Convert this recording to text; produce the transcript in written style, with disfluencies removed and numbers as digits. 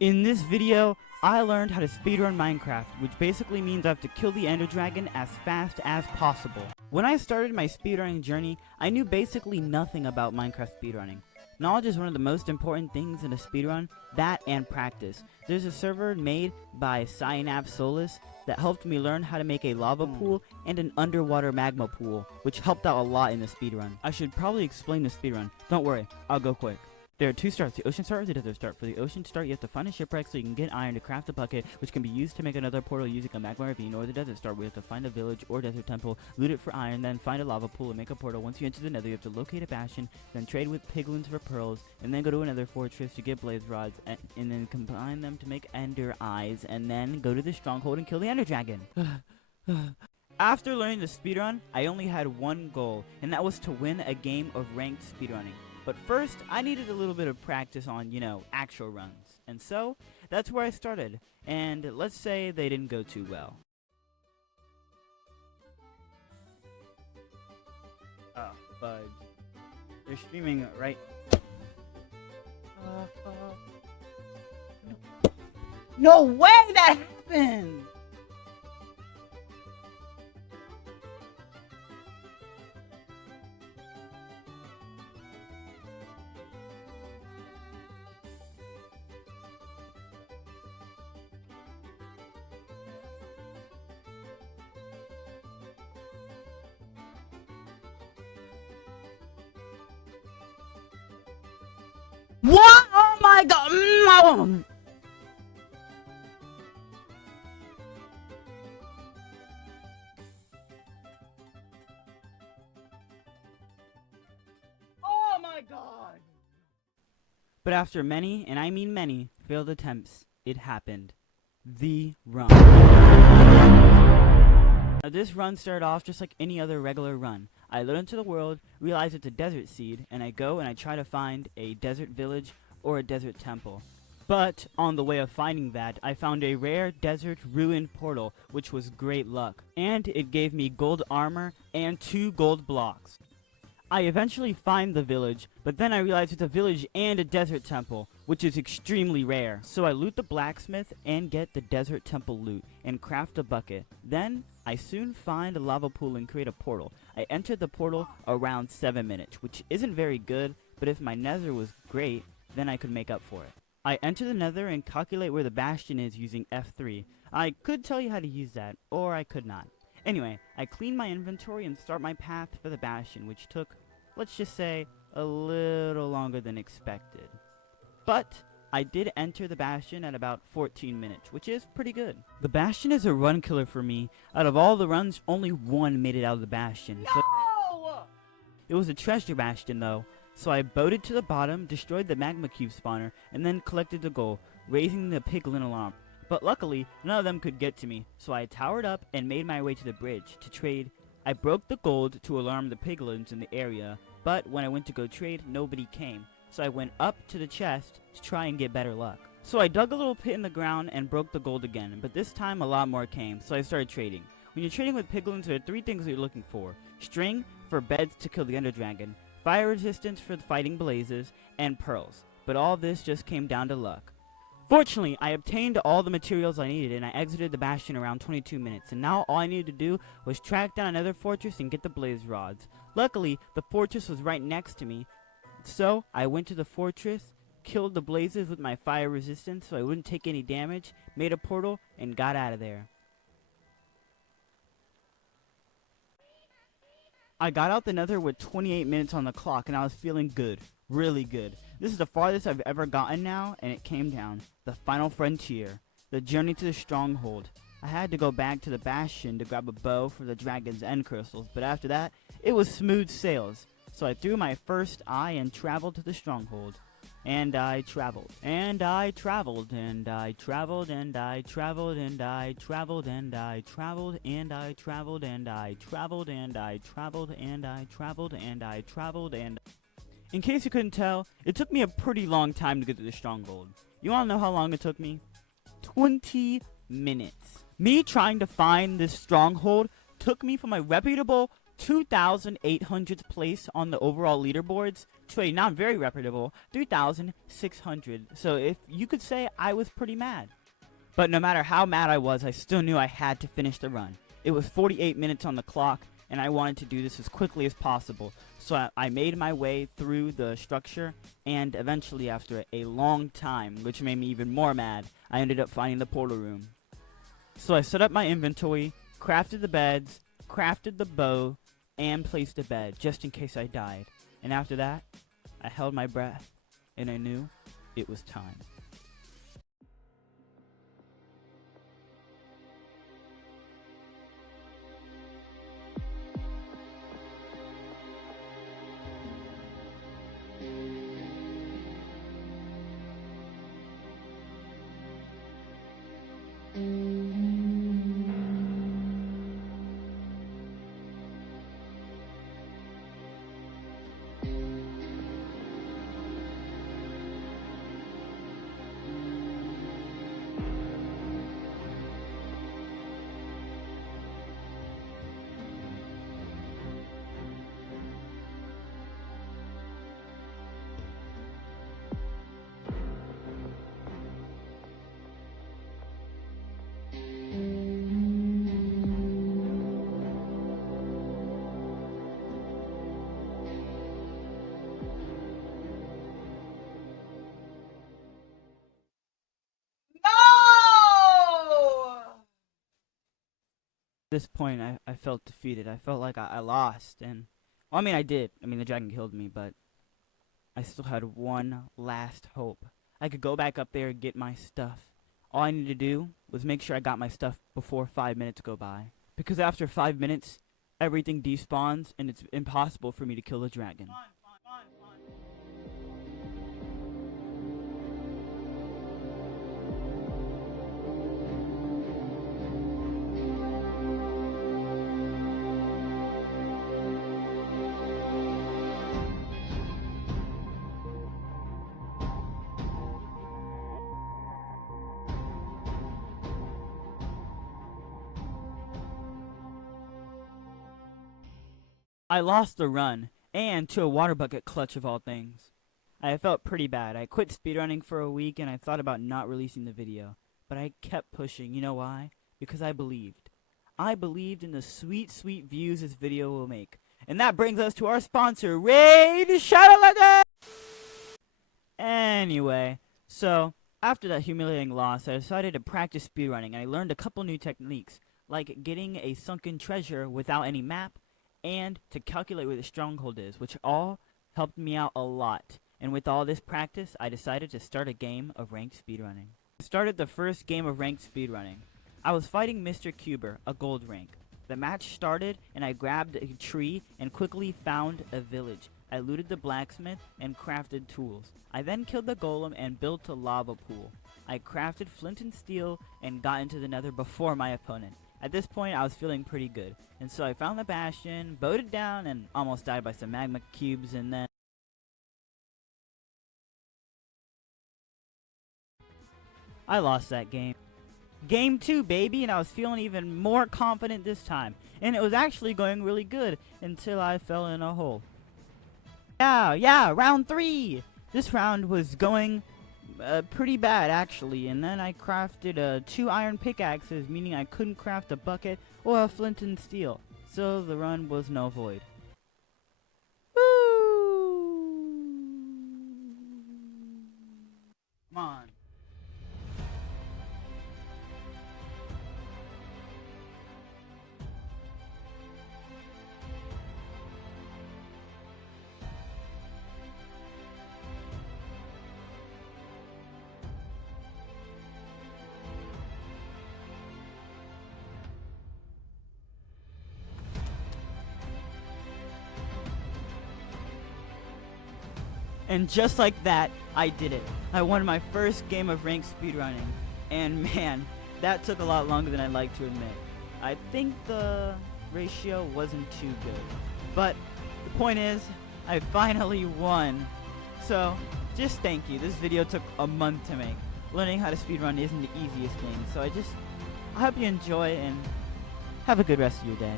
In this video, I learned how to speedrun Minecraft, which basically means I have to kill the Ender Dragon as fast as possible. When I started my speedrunning journey, I knew basically nothing about Minecraft speedrunning. Knowledge is one of the most important things in a speedrun, that and practice. There's a server made by Cyanab Solus that helped me learn how to make a lava pool and an underwater magma pool, which helped out a lot in the speedrun. I should probably explain the speedrun. Don't worry, I'll go quick. There are two starts, the ocean start or the desert start. For the ocean start, you have to find a shipwreck so you can get iron to craft a bucket, which can be used to make another portal using a magma ravine. Or the desert start, where you have to find a village or desert temple, loot it for iron, then find a lava pool and make a portal. Once you enter the nether, you have to locate a bastion, then trade with piglins for pearls, and then go to another fortress to get blaze rods, and then combine them to make ender eyes, and then go to the stronghold and kill the ender dragon. After learning the speedrun, I only had one goal, and that was to win a game of ranked speedrunning. But first, I needed a little bit of practice on, actual runs. And so, that's where I started. And let's say they didn't go too well. Oh, fudge. They're streaming right... No way that happened! What? Oh my god! Oh my god! But after many, and I mean many, failed attempts, it happened. The run. Now, this run started off just like any other regular run. I load into the world, realize it's a desert seed, and I go and I try to find a desert village or a desert temple. But on the way of finding that, I found a rare desert ruin portal, which was great luck. And it gave me gold armor and 2 gold blocks. I eventually find the village, but then I realize it's a village and a desert temple, which is extremely rare. So I loot the blacksmith and get the desert temple loot, and craft a bucket. Then, I soon find a lava pool and create a portal. I entered the portal around 7 minutes, which isn't very good, but if my nether was great, then I could make up for it. I enter the nether and calculate where the bastion is using F3. I could tell you how to use that, or I could not. Anyway, I clean my inventory and start my path for the bastion, which took, let's just say, a little longer than expected. But I did enter the bastion at about 14 minutes, which is pretty good. The bastion is a run killer for me. Out of all the runs, only one made it out of the bastion. No! So it was a treasure bastion though, so I boated to the bottom, destroyed the magma cube spawner, and then collected the gold, raising the piglin alarm. But luckily, none of them could get to me, so I towered up and made my way to the bridge to trade. I broke the gold to alarm the piglins in the area, but when I went to go trade, nobody came. So I went up to the chest to try and get better luck. So I dug a little pit in the ground and broke the gold again, but this time a lot more came, so I started trading. When you're trading with piglins, there are 3 things that you're looking for. String, for beds to kill the ender dragon, fire resistance for fighting blazes, and pearls. But all this just came down to luck. Fortunately, I obtained all the materials I needed and I exited the bastion around 22 minutes, and now all I needed to do was track down another fortress and get the blaze rods. Luckily, the fortress was right next to me, so I went to the fortress, killed the blazes with my fire resistance so I wouldn't take any damage, made a portal, and got out of there. I got out the nether with 28 minutes on the clock and I was feeling good. Really good. This is the farthest I've ever gotten now, and it came down. The final frontier. The journey to the stronghold. I had to go back to the bastion to grab a bow for the dragon's end crystals, but after that, it was smooth sails. So I threw my first eye and traveled to the stronghold. And I traveled. And I traveled. And I traveled. And I traveled. And I traveled. And I traveled. And I traveled. And I traveled. And I traveled. And I traveled. And I traveled. And in case you couldn't tell, it took me a pretty long time to get to the stronghold. You wanna know how long it took me? 20 minutes. Me trying to find this stronghold took me from a reputable 2,800th place on the overall leaderboards to a not very reputable 3,600. So if you could say I was pretty mad. But no matter how mad I was, I still knew I had to finish the run. It was 48 minutes on the clock, and I wanted to do this as quickly as possible. So I made my way through the structure, and eventually after a long time, which made me even more mad, I ended up finding the portal room. So I set up my inventory, crafted the beds, crafted the bow, and placed a bed just in case I died. And after that, I held my breath, and I knew it was time. At this point, I felt defeated. I felt like I lost, and well, I mean, I did. I mean, the dragon killed me, but I still had one last hope. I could go back up there and get my stuff. All I needed to do was make sure I got my stuff before 5 minutes go by. Because after 5 minutes, everything despawns, and it's impossible for me to kill the dragon. I lost the run, and to a water bucket clutch of all things. I felt pretty bad. I quit speedrunning for a week, and I thought about not releasing the video. But I kept pushing. You know why? Because I believed. I believed in the sweet, sweet views this video will make. And that brings us to our sponsor, Raid Shadow Legend! Anyway, so after that humiliating loss, I decided to practice speedrunning, and I learned a couple new techniques, like getting a sunken treasure without any map, and to calculate where the stronghold is, which all helped me out a lot. And with all this practice, I decided to start a game of ranked speedrunning. I started the first game of ranked speedrunning. I was fighting Mr. Cuber, a gold rank. The match started, and I grabbed a tree and quickly found a village. I looted the blacksmith and crafted tools. I then killed the golem and built a lava pool. I crafted flint and steel and got into the nether before my opponent. At this point, I was feeling pretty good, and so I found the bastion, boated down, and almost died by some magma cubes, and then I lost that game. Game 2, baby, and I was feeling even more confident this time, and it was actually going really good until I fell in a hole. Yeah, round 3! This round was going pretty bad, actually, and then I crafted 2 iron pickaxes, meaning I couldn't craft a bucket or a flint and steel, so the run was null void. Woo! Come on. And just like that, I did it. I won my first game of ranked speedrunning. And man, that took a lot longer than I'd like to admit. I think the ratio wasn't too good. But the point is, I finally won. So, just thank you. This video took a month to make. Learning how to speedrun isn't the easiest thing. So I hope you enjoy and have a good rest of your day.